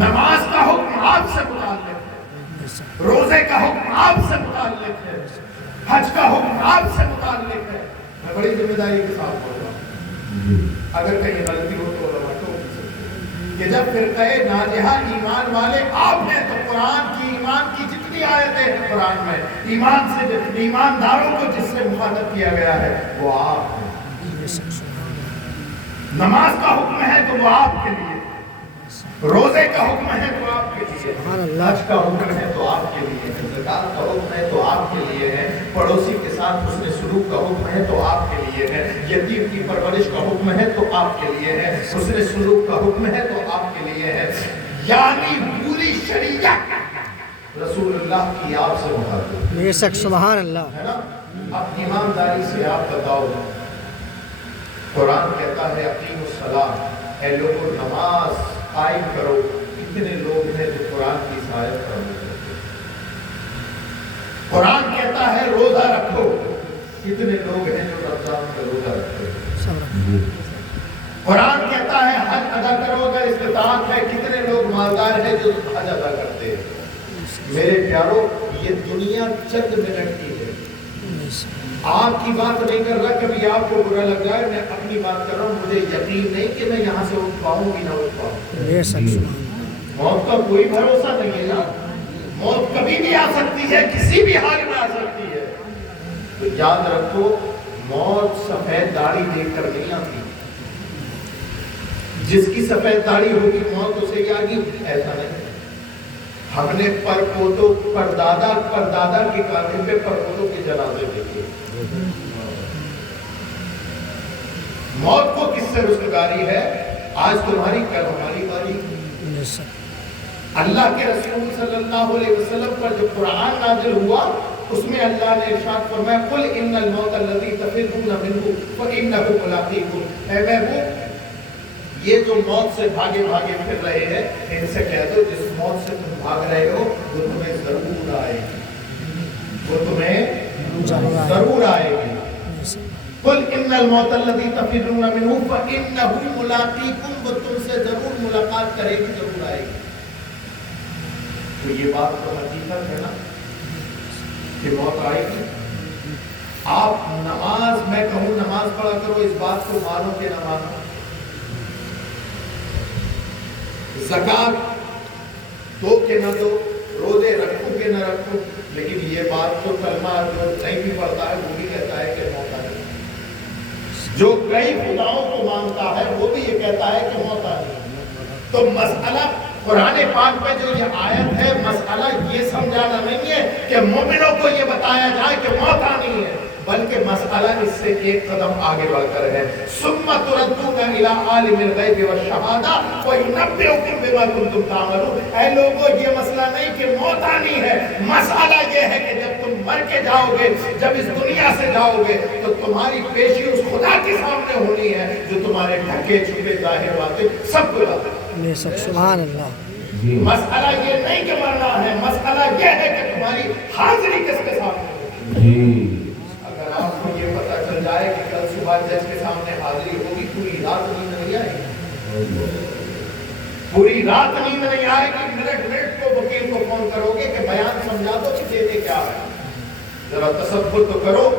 نماز کا حکم آپ سے متعلق ہے، روزے کا حکم آپ سے متعلق ہے، حج کا حکم آپ سے متعلق ہے۔ میں بڑی ذمہ داری کے ساتھ بول رہا ہوں، اگر کہیں غلطی ہو تو علماء کو کہ جب فرقہ ناجحہ ایمان والے آپ ہیں تو قرآن کی ایمان کی جتنی آیتیں ہیں قرآن میں ایمان سے ایمانداروں کو جس سے مخاطب کیا گیا ہے وہ آپ ہیں۔ نماز کا حکم ہے تو وہ آپ کے لیے، روزے کا حکم ہے تو آپ کے لیے، حج کا حکم ہے تو آپ کے لیے، زکات کا حکم ہے تو آپ کے لیے ہے، پڑوسی کے ساتھ حسن سلوک کا حکم ہے تو آپ کے لیے ہے، یتیم کی پرورش کا حکم ہے تو آپ کے لیے ہے، حسن سلوک کا حکم ہے تو آپ کے لیے ہے، یعنی پوری شریعت رسول اللہ کی آپ سے مخاطب بے شک، سبحان اللہ ہے نا۔ اب ایمانداری سے آپ بتاؤ، قرآن کہتا ہے اقیموا الصلاۃ، اے لوگوں نماز قائم کرو، کتنے لوگ ہیں جو قرآن کی سائر کرتے ہیں؟ قرآن کہتا ہے روزہ رکھو، کتنے لوگ ہیں جو رمضان کا روزہ رکھتے ہیں؟ قرآن کہتا ہے حج ادا کرو اگر استطاعت ہے، کتنے لوگ مالدار ہیں جو حج ادا کرتے ہیں؟ میرے پیارو، یہ دنیا چند منٹ کی ہے، آپ کی بات نہیں کر رہا، کبھی آپ کو برا لگ جائے، میں اپنی بات کر رہا ہوں، مجھے یقین نہیں کہ میں یہاں سے اٹھ پاؤں گی نہ اٹھ پاؤں۔ موت کا کوئی بھروسہ نہیں ہے نا، موت کبھی بھی آ سکتی ہے، کسی بھی حال میں آ سکتی ہے، تو یاد رکھو موت سفید داڑھی دیکھ کر نہیں آتی، جس کی سفید داڑھی ہوگی موت اسے کیا آگی، ایسا نہیں۔ ہم نے پردادا کے کاندھے پہ پرپوتوں کے جنازے دیکھے۔ موت کو کس سے رسوگاری ہے؟ آج تمہاری کل ہماری باری۔ اللہ کے رسول صلی اللہ علیہ وسلم پر جو قرآن نازل ہوا اس میں اللہ نے ارشاد فرمایا قل ان الموت الذی تفرون منہ فانہ ملاقیکم، اے محبوب یہ جو موت سے بھاگے بھاگے پھر رہے ہیں ان سے کہہ دو جس موت سے تم بھاگ رہے ہو وہ تمہیں ضرور آئے گی، وہ تمہیں ضرور آئے گی۔ قل ان الموت الذی تفرون منہ فانہ ملاقیکم، وہ تم سے ضرور ملاقات کرے گی، ضرور آئے گی۔ تو یہ بات تو حقیقت ہے نا کہ موت آئے گی۔ آپ نماز، میں کہوں نماز پڑھا کرو، اس بات کو مانو کہ نہ مانو، زکات دو کہ نہ دو، روزے رکھو کہ نہ رکھو، لیکن یہ بات تو کلمہ جو نہیں بھی پڑھتا ہے وہ بھی کہتا ہے کہ موت آئے گی۔ جو کئی خداؤں کو مانتا ہے وہ بھی یہ کہتا ہے کہ موت آئے گی۔ تو مسئلہ قرآن پاک میں جو یہ آیت ہے، مسئلہ یہ سمجھانا نہیں ہے کہ مومنوں کو یہ بتایا جائے کہ موت آنی ہے، بلکہ مسئلہ اس سے ایک قدم آگے بڑھ کر ہے ثم تردون الی عالم الغیب والشہادہ وینبئکم بما کنتم تعملون۔ اے لوگوں، یہ مسئلہ نہیں کہ موت آنی ہے، مسئلہ یہ ہے کہ جب تم مر کے جاؤ گے، جب اس دنیا سے جاؤ گے تو تمہاری پیشی اس خدا کے سامنے ہونی ہے جو تمہارے ڈھکے چھپے ظاہر باتیں سب کو لاتے ہیں۔ سبحان اللہ۔ مسئلہ یہ نہیں کہ مرنا ہے، مسئلہ یہ ہے کہ تمہاری حاضری کس کے سامنے ہوگی۔ اگر آپ کو یہ پتہ چل جائے کہ کل صبح جج کے سامنے حاضری ہوگی، پوری رات نیند نہیں آئے گی، پوری رات نیند نہیں آئے گی۔ منٹ منٹ کو وکیل کو فون کرو گے کہ بیان سمجھا دو کہ دیتے کیا ہے، ذرا تصور تو کرو۔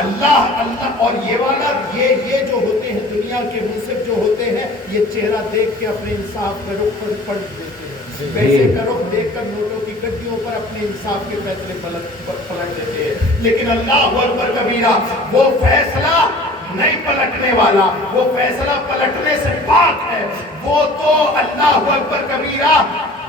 اللہ اور یہ والا یہ جو ہوتے ہیں دنیا کے منصف جو ہوتے ہیں، یہ چہرہ دیکھ کے اپنے انصاف کا رخ پلٹ دیتے ہیں، پیسے کا رخ دیکھ کر نوٹوں کی گڈیوں پر اپنے انصاف کے فیصلے پلٹ دیتے ہیں، لیکن اللہ اکبر کبیرہ، وہ فیصلہ نہیں پلٹنے والا، وہ فیصلہ پلٹنے سے پاک ہے، وہ تو اللہ اکبر کبیرہ،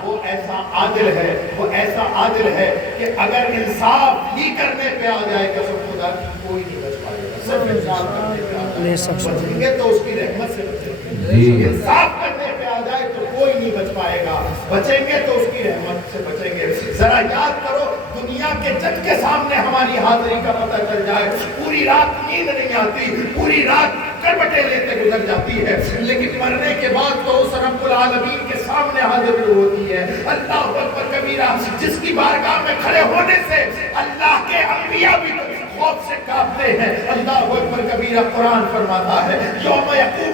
وہ ایسا عادل ہے، وہ ایسا عادل ہے کہ اگر انصاف ہی کرنے پہ آ جائے قسم خدا کی کوئی نہیں بچ پائے گا۔ صرف انصاف کرنے پہ آ جائے بچیں گے تو اس کی رحمت سے بچیں گے، انصاف کرنے پہ آ جائے تو کوئی نہیں بچ پائے گا، بچیں گے تو اس کی رحمت سے بچیں گے۔ ذرا یاد کرو، دنیا کے جج کے سامنے ہماری حاضری کا پتہ چل جائے، پوری رات نیند نہیں آتی، پوری رات کربٹیں لیتے گزر جاتی ہے، لیکن مرنے کے بعد تو اس رب العالمین کے سامنے حاضر ہوتی ہے۔ اللہ اکبر کبیرہ، جس کی بارگاہ میں کھڑے ہونے سے اللہ کے انبیاء بھی خوف سے کانپتے ہیں۔ اللہ اکبر کبیرہ، قرآن فرماتا ہے یوم یقوم